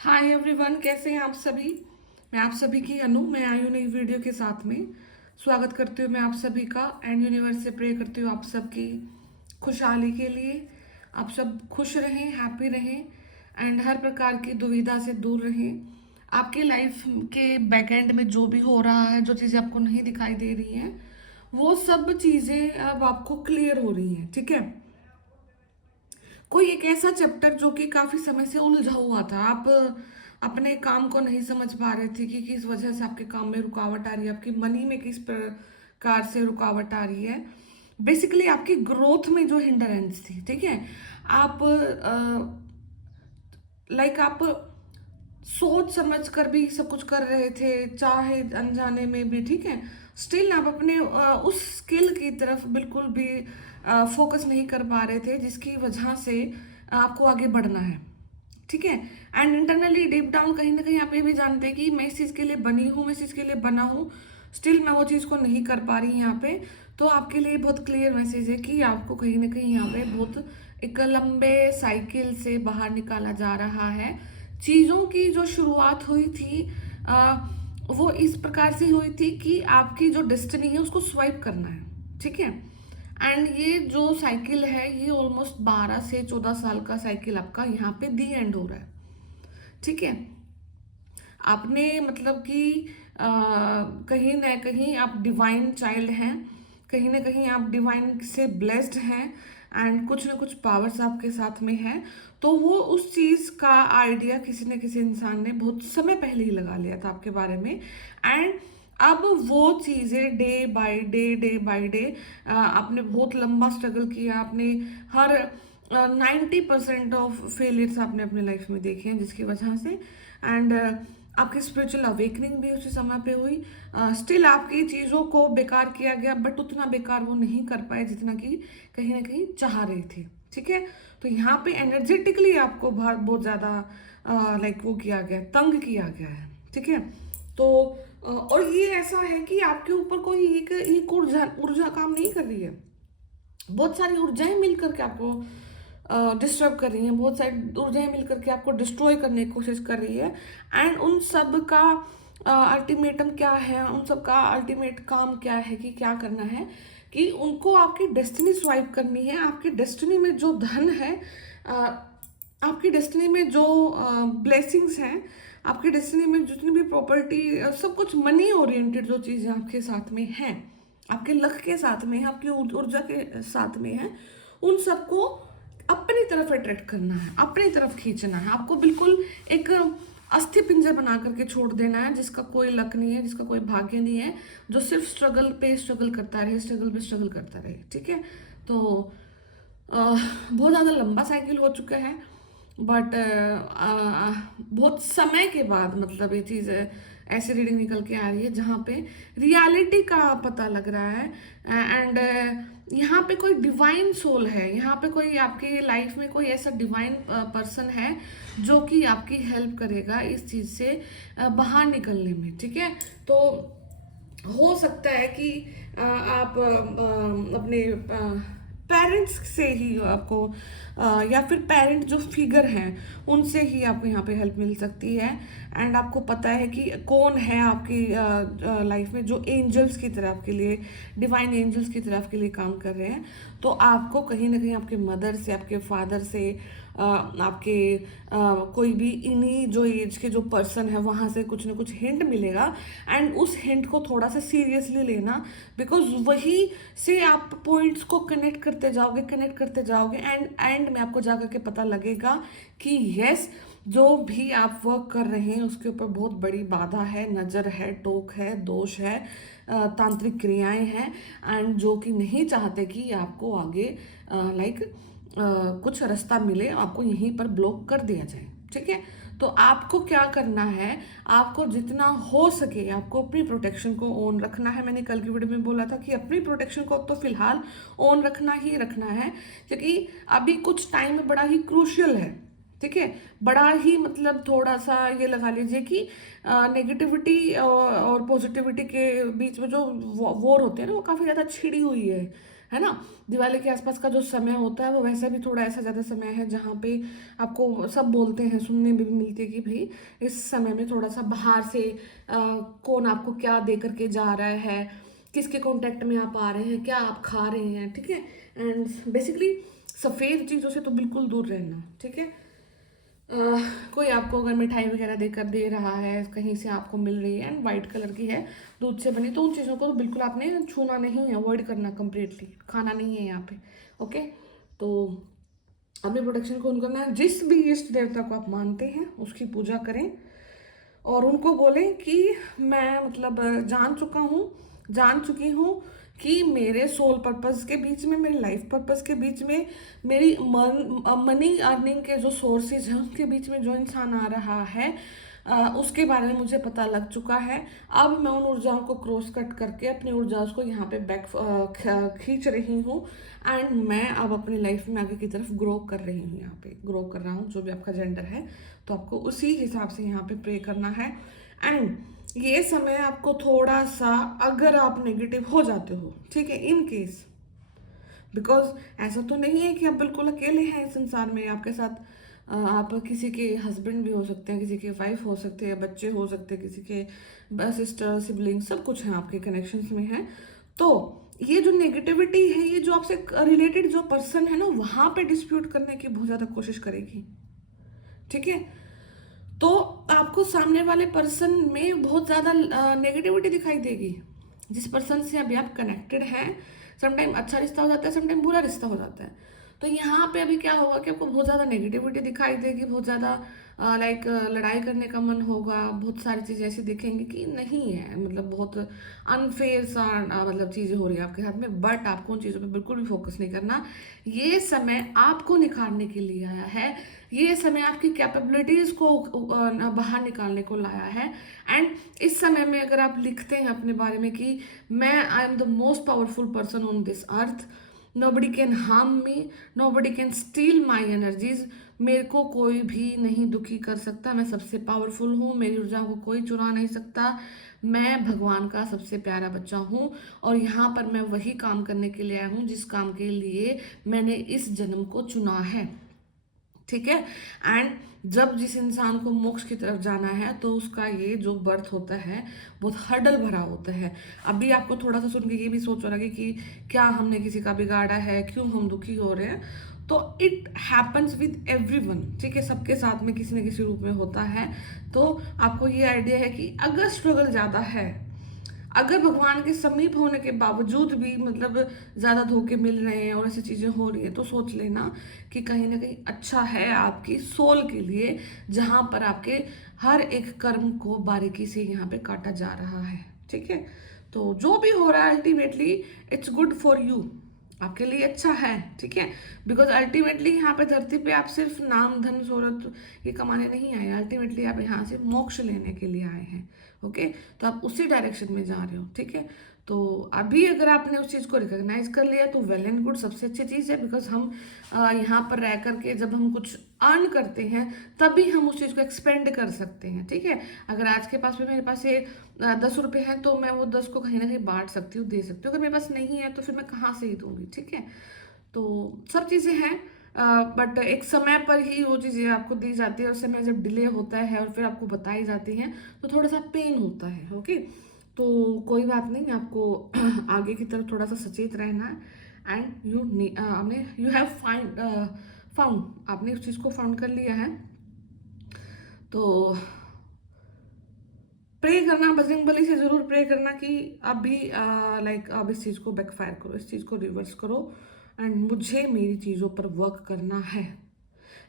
Hi everyone, कैसे हैं आप सभी। मैं आप सभी की अनु, मैं आई हूँ नई वीडियो के साथ में। स्वागत करती हूँ मैं आप सभी का एंड यूनिवर्स से प्रे करती हूँ आप सबकी खुशहाली के लिए। आप सब खुश रहें, हैप्पी रहें एंड हर प्रकार की दुविधा से दूर रहें। आपके लाइफ के बैकएंड में जो भी हो रहा है, जो चीज़ें आपको नहीं दिखाई दे रही हैं, वो सब चीज़ें अब आपको क्लियर हो रही हैं। ठीक है। कोई एक ऐसा चैप्टर जो कि काफी समय से उलझा हुआ था, आप अपने काम को नहीं समझ पा रहे थे कि किस वजह से आपके काम में रुकावट आ रही है, आपकी मनी में किस प्रकार से रुकावट आ रही है, बेसिकली आपकी ग्रोथ में जो हिंडरेंस थी। ठीक है। आप आप सोच समझ कर भी सब कुछ कर रहे थे, चाहे अनजाने में भी। ठीक है। स्टिल आप अपने उस स्किल की तरफ बिल्कुल भी फोकस नहीं कर पा रहे थे, जिसकी वजह से आपको आगे बढ़ना है। ठीक है। एंड इंटरनली डीप डाउन कहीं ना कहीं आप ये भी जानते हैं कि मैं इस चीज़ के लिए बनी हूँ, मैं इस चीज़ के लिए बना हूँ, स्टिल मैं वो चीज़ को नहीं कर पा रही यहाँ पे। तो आपके लिए बहुत क्लियर मैसेज है कि आपको कहीं ना कहीं यहाँ पे बहुत एक लंबे साइकिल से बाहर निकाला जा रहा है। चीज़ों की जो शुरुआत हुई थी वो इस प्रकार से हुई थी कि आपकी जो डेस्टिनी है उसको स्वाइप करना है। ठीक है। एंड ये जो साइकिल है, ये ऑलमोस्ट 12 से 14 साल का साइकिल आपका यहाँ पे दी एंड हो रहा है। ठीक है। आपने मतलब कि कहीं ना कहीं आप डिवाइन चाइल्ड हैं, कहीं ना कहीं आप डिवाइन से ब्लेस्ड हैं एंड कुछ ना कुछ पावर्स आपके साथ में है। तो वो उस चीज़ का आइडिया किसी न किसी इंसान ने बहुत समय पहले ही लगा लिया था आपके बारे में। एंड अब वो चीज़ें डे बाय डे आपने बहुत लंबा स्ट्रगल किया, आपने हर 90% ऑफ फेलियर्स आपने अपने लाइफ में देखे हैं, जिसकी वजह से एंड आपकी स्पिरिचुअल अवेकनिंग भी उसी समय पे हुई। स्टिल आपकी चीज़ों को बेकार किया गया, बट उतना बेकार वो नहीं कर पाए जितना कि कहीं ना कहीं चाह रहे थे। ठीक है। तो यहाँ पे एनर्जेटिकली आपको बहुत ज़्यादा वो किया गया, तंग किया गया है। ठीक है। तो और ये ऐसा है कि आपके ऊपर कोई एक ऊर्जा ऊर्जा काम नहीं कर रही है, बहुत सारी ऊर्जाएं मिलकर के आपको डिस्टर्ब कर रही हैं, बहुत सारी ऊर्जाएं मिलकर के आपको डिस्ट्रॉय करने की कोशिश कर रही है। एंड उन सब का अल्टीमेटम क्या है, उन सब का अल्टीमेट काम क्या है कि क्या करना है कि उनको आपकी डेस्टिनी स्वाइप करनी है। आपकी डेस्टिनी में जो धन है, अ, आपकी डेस्टिनी में जो ब्लेसिंग्स हैं, आपकी डेस्टिनी में जितनी भी प्रॉपर्टी, सब कुछ मनी ओरिएंटेड जो चीज़ें आपके साथ में हैं, आपके लक के साथ में है, आपकी ऊर्जा के साथ में है, उन सबको अपनी तरफ अट्रैक्ट करना है, अपनी तरफ खींचना है। आपको बिल्कुल एक अस्थि पिंजर बना करके छोड़ देना है, जिसका कोई लक नहीं है, जिसका कोई भाग्य नहीं है, जो सिर्फ स्ट्रगल पे स्ट्रगल करता रहे, स्ट्रगल पे स्ट्रगल करता रहे। ठीक है। तो बहुत ज़्यादा लंबा साइकिल हो चुका है, बट बहुत समय के बाद मतलब ये चीज़ ऐसी रीडिंग निकल के आ रही है जहाँ पे रियलिटी का पता लग रहा है। एंड यहाँ पे कोई डिवाइन सोल है, यहाँ पे कोई आपकी लाइफ में कोई ऐसा डिवाइन पर्सन है जो कि आपकी हेल्प करेगा इस चीज़ से बाहर निकलने में। ठीक है। तो हो सकता है कि आप अपने पेरेंट्स से ही आपको या फिर पेरेंट जो फिगर हैं उनसे ही आपको यहाँ पे हेल्प मिल सकती है। एंड आपको पता है कि कौन है आपकी लाइफ में जो एंजल्स की तरह आपके लिए, डिवाइन एंजल्स की तरह आपके लिए काम कर रहे हैं। तो आपको कहीं ना कहीं आपके मदर से, आपके फादर से, आपके कोई भी इन्हीं जो एज के जो पर्सन है वहाँ से कुछ ना कुछ हिंट मिलेगा। एंड उस हिंट को थोड़ा सा सीरियसली लेना, बिकॉज वही से आप पॉइंट्स को कनेक्ट करते जाओगे एंड एंड में आपको जाकर के पता लगेगा कि यस, जो भी आप वर्क कर रहे हैं उसके ऊपर बहुत बड़ी बाधा है, नज़र है, टोक है, दोष है, तांत्रिक क्रियाएं हैं एंड जो कि नहीं चाहते कि आपको आगे कुछ रास्ता मिले, आपको यहीं पर ब्लॉक कर दिया जाए। ठीक है। तो आपको क्या करना है, आपको जितना हो सके आपको अपनी प्रोटेक्शन को ऑन रखना है। मैंने कल की वीडियो में बोला था कि अपनी प्रोटेक्शन को तो फिलहाल ऑन रखना ही रखना है, क्योंकि अभी कुछ टाइम में बड़ा ही क्रूशियल है। ठीक है। बड़ा ही मतलब थोड़ा सा ये लगा लीजिए कि नेगेटिविटी और पॉजिटिविटी के बीच में जो वॉर होते हैं ना, वो काफ़ी ज़्यादा छिड़ी हुई है है ना। दिवाली के आसपास का जो समय होता है वो वैसे भी थोड़ा ऐसा ज़्यादा समय है जहाँ पे आपको सब बोलते हैं, सुनने में भी मिलती है कि भाई इस समय में थोड़ा सा बाहर से कौन आपको क्या दे करके जा रहा है, किसके कांटेक्ट में आप आ रहे हैं, क्या आप खा रहे हैं, ठीक है। एंड बेसिकली सफ़ेद चीज़ों से तो बिल्कुल दूर रहना, ठीक है। कोई आपको अगर मिठाई वगैरह देकर दे रहा है, कहीं से आपको मिल रही है एंड वाइट कलर की है, दूध से बनी, तो उन चीज़ों को तो बिल्कुल आपने छूना नहीं है, अवॉइड करना कम्प्लीटली, खाना नहीं है यहाँ पे। ओके, तो अपने प्रोटेक्शन को ऑन करना है। जिस भी इष्ट देवता को आप मानते हैं उसकी पूजा करें और उनको बोलें कि मैं मतलब जान चुकी हूँ कि मेरे सोल पर्पस के बीच में, मेरे लाइफ पर्पस के बीच में, मेरी मनी अर्निंग के जो सोर्सेज हैं उसके बीच में जो इंसान आ रहा है उसके बारे में मुझे पता लग चुका है। अब मैं उन ऊर्जाओं को क्रॉस कट करके अपनी ऊर्जाओं को यहाँ पे बैक खींच रही हूँ एंड मैं अब अपनी लाइफ में आगे की तरफ ग्रो कर रही हूँ, यहाँ पे ग्रो कर रहा हूँ, जो भी आपका जेंडर है। तो आपको उसी हिसाब से यहाँ पे प्रे करना है। एंड ये समय आपको थोड़ा सा, अगर आप नेगेटिव हो जाते हो, ठीक है, इन केस, बिकॉज ऐसा तो नहीं है कि आप बिल्कुल अकेले हैं इस संसार में, आपके साथ आप किसी के हस्बैंड भी हो सकते हैं, किसी के वाइफ हो सकते हैं, बच्चे हो सकते हैं, किसी के सिस्टर सिबलिंग, सब कुछ है आपके कनेक्शंस में है। तो ये जो नेगेटिविटी है, ये जो आपसे रिलेटेड जो पर्सन है ना, वहाँ पे डिस्प्यूट करने की बहुत ज़्यादा कोशिश करेगी, ठीक है। तो आपको सामने वाले पर्सन में बहुत ज़्यादा नेगेटिविटी दिखाई देगी। जिस पर्सन से अभी आप कनेक्टेड हैं, समटाइम अच्छा रिश्ता हो जाता है, समटाइम बुरा रिश्ता हो जाता है। तो यहाँ पे अभी क्या होगा कि आपको बहुत ज़्यादा नेगेटिविटी दिखाई देगी, बहुत ज़्यादा लाइक लड़ाई करने का मन होगा, बहुत सारी चीज़ें ऐसी दिखेंगी कि नहीं है, मतलब बहुत अनफेयर सा मतलब चीज़ें हो रही है आपके साथ में। बट आपको उन चीज़ों पे बिल्कुल भी फोकस नहीं करना। ये समय आपको निखारने के लिए आया है, ये समय आपकी कैपेबिलिटीज़ को बाहर निकालने को लाया है। एंड इस समय में अगर आप लिखते हैं अपने बारे में कि मैं I am the most powerful person on this earth, nobody can harm me, nobody can steel my energies, मेरे को कोई भी नहीं दुखी कर सकता, मैं सबसे पावरफुल हूँ, मेरी ऊर्जा को कोई चुरा नहीं सकता, मैं भगवान का सबसे प्यारा बच्चा हूँ और यहाँ पर मैं वही काम करने के लिए आया हूँ जिस काम के लिए मैंने इस जन्म को चुना है, ठीक है। एंड जब जिस इंसान को मोक्ष की तरफ जाना है तो उसका ये जो बर्थ होता है बहुत हर्डल भरा होता है। अभी आपको थोड़ा सा सुन के ये भी सोच रहा है कि क्या हमने किसी का बिगाड़ा है, क्यों हम दुखी हो रहे हैं। तो इट हैपन्स विद एवरीवन, ठीक है, सबके साथ में किसी न किसी रूप में होता है। तो आपको ये आइडिया है कि अगर स्ट्रगल ज़्यादा है, अगर भगवान के समीप होने के बावजूद भी मतलब ज़्यादा धोखे मिल रहे हैं और ऐसी चीज़ें हो रही है, तो सोच लेना कि कहीं ना कहीं अच्छा है आपकी सोल के लिए, जहाँ पर आपके हर एक कर्म को बारीकी से यहाँ पे काटा जा रहा है, ठीक है। तो जो भी हो रहा है ultimately it's good for you, आपके लिए अच्छा है, ठीक है। बिकॉज अल्टीमेटली यहाँ पे धरती पे आप सिर्फ नाम धन शोहरत ये कमाने नहीं आए, अल्टीमेटली आप यहाँ से मोक्ष लेने के लिए आए हैं। ओके, तो आप उसी डायरेक्शन में जा रहे हो, ठीक है। तो अभी अगर आपने उस चीज़ को रिकॉग्नाइज कर लिया तो वेल एंड गुड, सबसे अच्छी चीज़ है। बिकॉज हम यहाँ पर रह करके जब हम कुछ अर्न करते हैं तभी हम उस चीज़ को एक्सपेंड कर सकते हैं, ठीक है। अगर आज के पास में मेरे पास ये 10 रुपये हैं तो मैं वो 10 को कहीं ना कहीं बांट सकती हूँ, दे सकती हूँ। अगर मेरे पास नहीं है तो फिर मैं कहाँ से ही दूंगी, ठीक है। तो सब चीज़ें हैं, बट एक समय पर ही वो चीज़ें आपको दी जाती है और समय जब डिले होता है और फिर आपको बताई जाती हैं तो थोड़ा सा पेन होता है। ओके, तो कोई बात नहीं, आपको आगे की तरफ थोड़ा सा सचेत रहना है। एंड आपने यू हैव फाउंड आपने उस चीज़ को फाउंड कर लिया है। तो प्रे करना, बजरंग बली से ज़रूर प्रे करना कि अभी लाइक अब इस चीज़ को बैकफायर करो, इस चीज़ को रिवर्स करो। एंड मुझे मेरी चीज़ों पर वर्क करना है,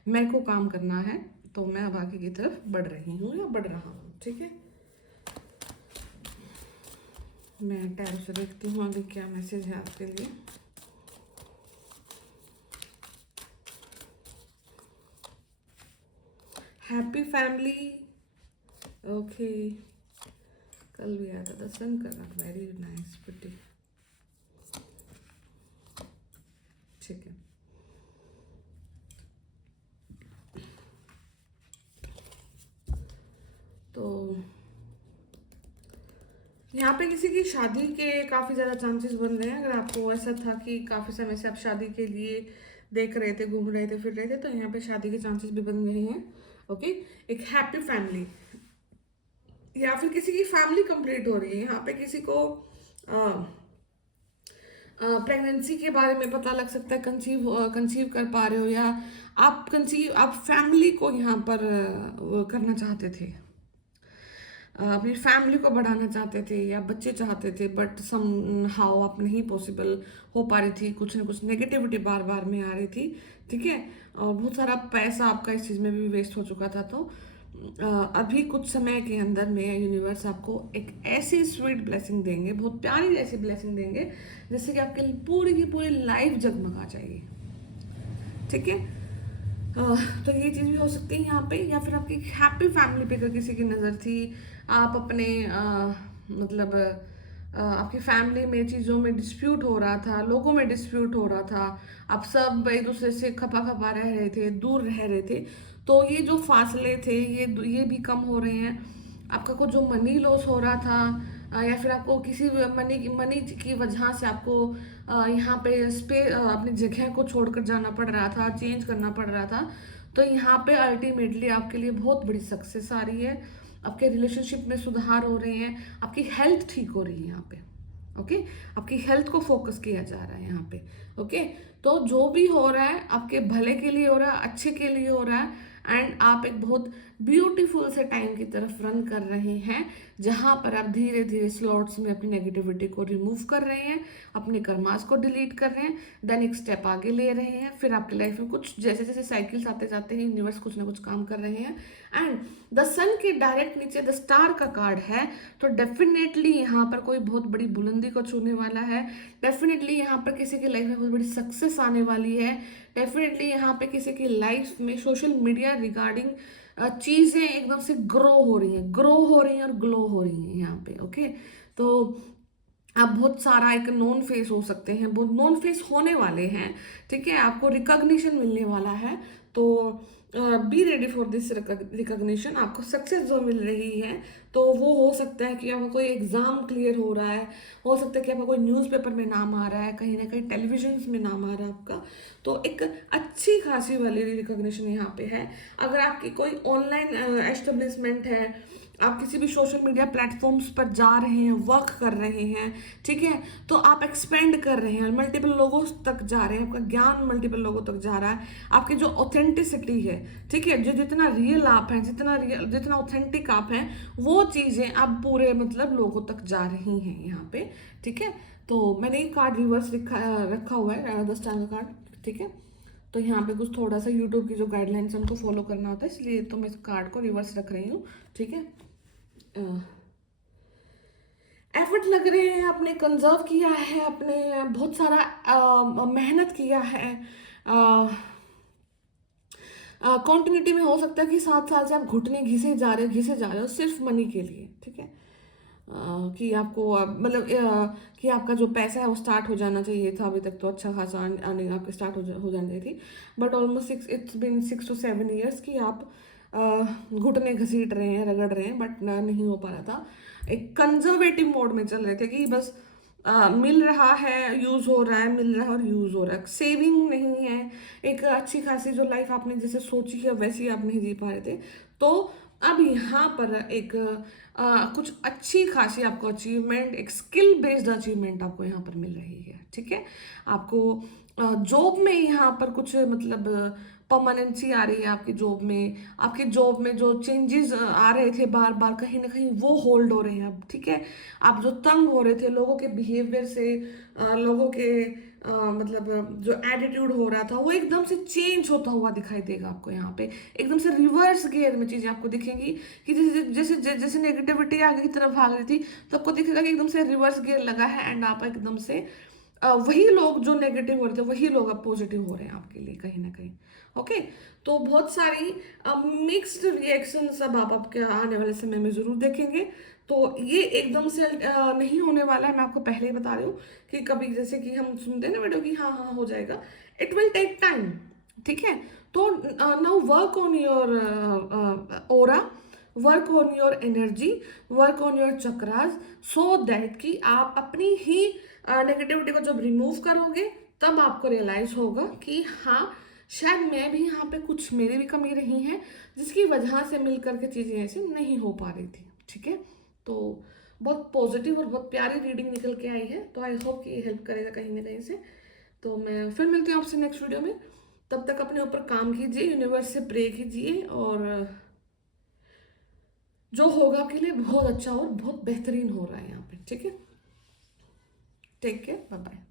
मेरे को काम करना है, तो मैं अब आगे की तरफ बढ़ रही हूँ या बढ़ रहा हूँ, ठीक है। मैं टैब से देखती हूँ आगे क्या मैसेज है आपके लिए। हैप्पी फैमिली, ओके, कल भी आया था the sun colour, very nice pretty, ठीक है। तो यहाँ पे किसी की शादी के काफ़ी ज़्यादा चांसेस बन रहे हैं। अगर आपको ऐसा था कि काफ़ी समय से आप शादी के लिए देख रहे थे, घूम रहे थे, फिर रहे थे, तो यहाँ पे शादी के चांसेस भी बन रहे हैं। ओके, एक हैप्पी फैमिली, या फिर किसी की फैमिली कंप्लीट हो रही है। यहाँ पे किसी को प्रेगनेंसी के बारे में पता लग सकता है, कंसीव कर पा रहे हो, या आप फैमिली को यहाँ पर वो करना चाहते थे, अपनी फैमिली को बढ़ाना चाहते थे या बच्चे चाहते थे, बट सम हाउ आप नहीं पॉसिबल हो पा रही थी, कुछ ना कुछ नेगेटिविटी बार बार में आ रही थी। ठीक है, और बहुत सारा पैसा आपका इस चीज़ में भी वेस्ट हो चुका था। तो अभी कुछ समय के अंदर में यूनिवर्स आपको एक ऐसी स्वीट ब्लेसिंग देंगे, बहुत प्यारी ऐसी ब्लेसिंग देंगे, जिससे कि आपके पूरी की पूरी लाइफ जगमगा जाएगी। ठीक है, तो ये चीज़ भी हो सकती है यहाँ पे। या फिर आपकी हैप्पी फैमिली पे अगर किसी की नज़र थी, आप अपने मतलब आपकी फैमिली में चीज़ों में डिस्प्यूट हो रहा था, लोगों में डिस्प्यूट हो रहा था, आप सब एक दूसरे से खपा खपा रह रहे थे, दूर रह रहे थे, तो ये जो फासले थे ये भी कम हो रहे हैं। आपका कुछ जो मनी लॉस हो रहा था, या फिर आपको किसी मनी की वजह से आपको यहाँ पे अपनी जगह को छोड़कर जाना पड़ रहा था, चेंज करना पड़ रहा था, तो यहाँ पे अल्टीमेटली आपके लिए बहुत बड़ी सक्सेस आ रही है। आपके रिलेशनशिप में सुधार हो रहे हैं, आपकी हेल्थ ठीक हो रही है यहाँ पे। ओके, आपकी हेल्थ को फोकस किया जा रहा है यहाँ पे। ओके, तो जो भी हो रहा है आपके भले के लिए हो रहा है, अच्छे के लिए हो रहा है, एंड आप एक बहुत ब्यूटीफुल से टाइम की तरफ रन कर रहे हैं, जहां पर आप धीरे धीरे स्लॉट्स में अपनी नेगेटिविटी को रिमूव कर रहे हैं, अपने कर्मास को डिलीट कर रहे हैं, देन एक स्टेप आगे ले रहे हैं। फिर आपकी लाइफ में कुछ जैसे जैसे साइकिल्स आते जाते हैं, यूनिवर्स कुछ ना कुछ काम कर रहे हैं। एंड द सन के डायरेक्ट नीचे द स्टार का कार्ड है, तो डेफिनेटली यहाँ पर कोई बहुत बड़ी बुलंदी को छूने वाला है। डेफिनेटली यहाँ पर किसी की लाइफ में बहुत बड़ी सक्सेस आने वाली है। डेफिनेटली यहाँ पे किसी की लाइफ में सोशल मीडिया रिगार्डिंग चीज़ें एकदम से ग्रो हो रही हैं और ग्लो हो रही हैं यहाँ पे। ओके, तो आप बहुत सारा एक नॉन फेस हो सकते हैं, बहुत नॉन फेस होने वाले हैं। ठीक है, आपको रिकॉग्निशन मिलने वाला है, तो be ready for this recognition. आपको सक्सेस जो मिल रही है, तो वो हो सकता है कि आपका कोई एग्जाम क्लियर हो रहा है, हो सकता है कि आपका कोई न्यूज़पेपर में नाम आ रहा है, कहीं ना कहीं टेलीविजन में नाम आ रहा है आपका, तो एक अच्छी खासी वाली रिकॉग्निशन यहाँ पे है। अगर आपकी कोई ऑनलाइन एस्टेब्लिशमेंट है, आप किसी भी सोशल मीडिया प्लेटफॉर्म्स पर जा रहे हैं, वर्क कर रहे हैं, ठीक है, तो आप एक्सपेंड कर रहे हैं, मल्टीपल लोगों तक जा रहे हैं, आपका ज्ञान मल्टीपल लोगों तक जा रहा है, आपकी जो ऑथेंटिसिटी है, ठीक है, जो जितना रियल आप हैं, जितना ऑथेंटिक आप हैं, वो चीज़ें अब पूरे मतलब लोगों तक जा रही हैं यहाँ पे। ठीक है, तो मैंने एक कार्ड रिवर्स रखा हुआ है, 10 का कार्ड। ठीक है, तो यहाँ पे कुछ थोड़ा सा यूट्यूब की जो गाइडलाइंस है उनको फॉलो करना होता है, इसलिए तो मैं इस कार्ड को रिवर्स रख रही हूँ। ठीक है, एफर्ट लग रहे हैं, आपने कंजर्व किया है, आपने बहुत सारा मेहनत किया है, कॉन्टिन्यूटी में हो सकता है कि 7 साल से आप घुटने घिसे जा रहे हो सिर्फ मनी के लिए। ठीक है, कि आपको मतलब कि आपका जो पैसा है वो स्टार्ट हो जाना चाहिए था, अभी तक तो अच्छा खासा अर्निंग आपकी स्टार्ट हो जानी थी, but almost it's been 6 to 7 years कि आप घुटने घसीट रहे हैं, रगड़ रहे हैं, बट नहीं हो पा रहा था। एक कंजर्वेटिव मोड में चल रहे थे कि बस मिल रहा है, यूज़ हो रहा है, मिल रहा है और यूज़ हो रहा है, सेविंग नहीं है, एक अच्छी खासी जो लाइफ आपने जैसे सोची है वैसी आप नहीं जी पा रहे थे। तो अब यहाँ पर एक कुछ अच्छी खासी आपको अचीवमेंट, एक स्किल बेस्ड अचीवमेंट आपको यहाँ पर मिल रही है। ठीक है, आपको जॉब में यहाँ पर कुछ मतलब परमानेंसी आ रही है आपकी जॉब में, आपकी जॉब में जो चेंजेस आ रहे थे बार बार, कहीं ना कहीं वो होल्ड हो रहे हैं अब। ठीक है, आप जो तंग हो रहे थे लोगों के बिहेवियर से, लोगों के मतलब जो एटीट्यूड हो रहा था, वो एकदम से चेंज होता हुआ दिखाई देगा आपको यहाँ पे। एकदम से रिवर्स गियर में चीज़ें आपको दिखेंगी कि जैसे जैसे जैसे नेगेटिविटी आगे की तरफ भाग रही थी, तो आपको दिखेगा कि एकदम से रिवर्स गियर लगा है, एंड आप एकदम से वही लोग जो नेगेटिव हो रहे थे वही लोग अब पॉजिटिव हो रहे हैं आपके लिए कहीं ना कहीं। ओके, तो बहुत सारी मिक्स्ड रिएक्शंस अब आप आपके आने वाले समय में ज़रूर देखेंगे। तो ये एकदम से नहीं होने वाला है, मैं आपको पहले ही बता रही हूँ कि कभी जैसे कि हम सुनते हैं ना वीडियो कि हाँ हाँ हो जाएगा, इट विल टेक टाइम। ठीक है, तो now work on your aura, work on your energy, work on your chakras, so that कि आप अपनी ही नेगेटिविटी को जब रिमूव करोगे तब आपको रियलाइज होगा कि हाँ, शायद मैं भी यहाँ पे कुछ मेरी भी कमी रही है जिसकी वजह से मिल करके चीज़ें ऐसे नहीं हो पा रही थी। ठीक है, तो बहुत पॉजिटिव और बहुत प्यारी रीडिंग निकल के आई है, तो आई होप कि ये हेल्प करेगा कहीं ना कहीं से। तो मैं फिर मिलती हूँ आपसे नेक्स्ट वीडियो में। तब तक अपने ऊपर काम कीजिए, यूनिवर्स से प्रे कीजिए, और जो होगा आपके लिए बहुत अच्छा और बहुत बेहतरीन हो रहा है यहाँ पे। ठीक है, टेक केयर, बाय बाय।